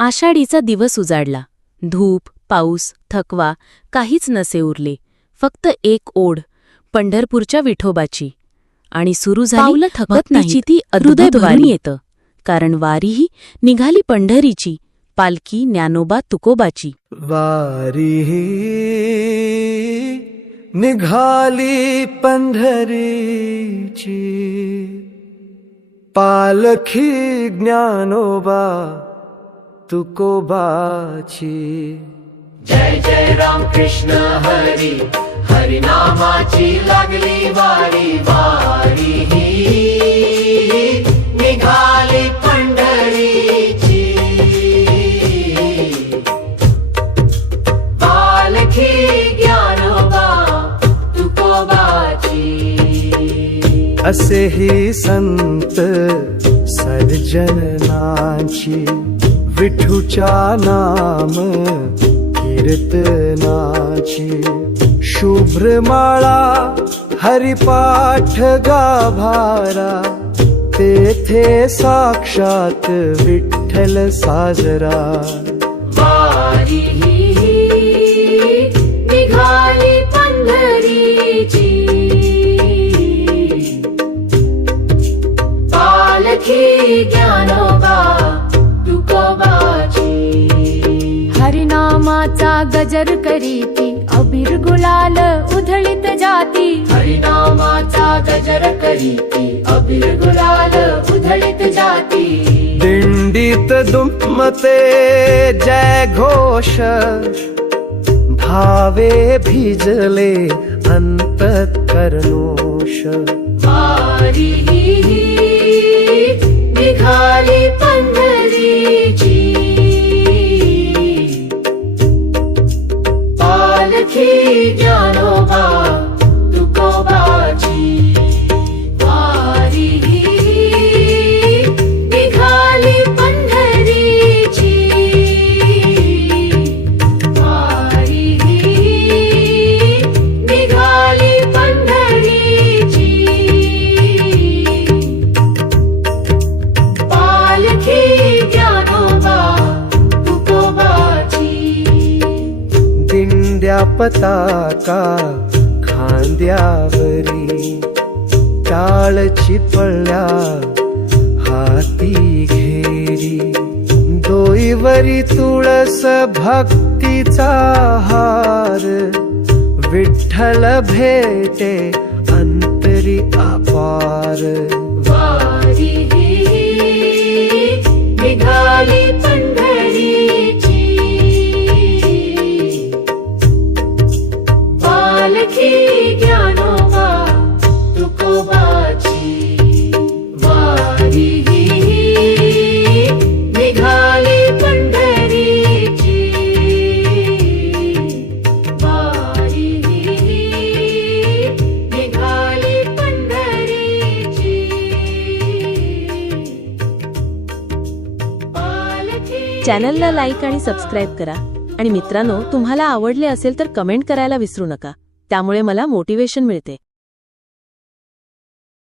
आषाढीचा दिवस उजाडला. धूप, पाऊस, थकवा काहीच नसे उरले. फक्त एक ओढ, पंढरपूरच्या विठोबाची. आणि सुरू झाली भक्तीची ती हृदय भरून येतं. कारण वारीही निघाली पंढरीची, पालखी ज्ञानोबा तुकोबाची. वारी निघाली पंढरीची, पालखी ज्ञानोबा तुकोबाची. जय जय राम कृष्ण हरी, हरिनामाची लागली वारी. वारी निघाली पंढरीची, पालखी ज्ञानोबा तुकोबाची. असेही संत सज्जनाची, विठूच्या नाम कीर्तनाची. शुभ्र माळा हरिपाठ गाभारा, तेथे साक्षात विठ्ठल साजरा. वारी निघाली पंढरीची, पालखी ज्ञानोबा तुकोबाची. हरिनामाचा गजर करीती, अबीर गुलाल उधळीत जाती. हरिनामाचा गजर करीती, अबीर गुलाल उधळीत जाती. दिंडीत दुमते जय घोष, धावे भिजले अंतःकरणोष. वारी निघाली पंढरीची, पालखी ज्ञानोबा तुकोबाची. वारी निघाली पंढरीची, वारी निघाली पंढरीची, पालखी ज्ञानोबा तुकोबाची. दिंड्या पताका खांद्यावरी, टाळची पळ्या हाती घेरी. डोईवरी तुळस भक्तीचा हार, विठ्ठल भेटे अंतरी अपार. वारी निघाली पंढरीची, पालखी ज्ञानोबा तुकोबाची. वारी निघाली पंढरीची, वारी निघाली पंढरीची, पालखी. चॅनलला लाईक आणि सबस्क्राईब करा. आणि मित्रांनो, तुम्हाला आवडले असेल तर कमेंट करायला विसरू नका. त्यामुळे मला मोटिवेशन मिळते.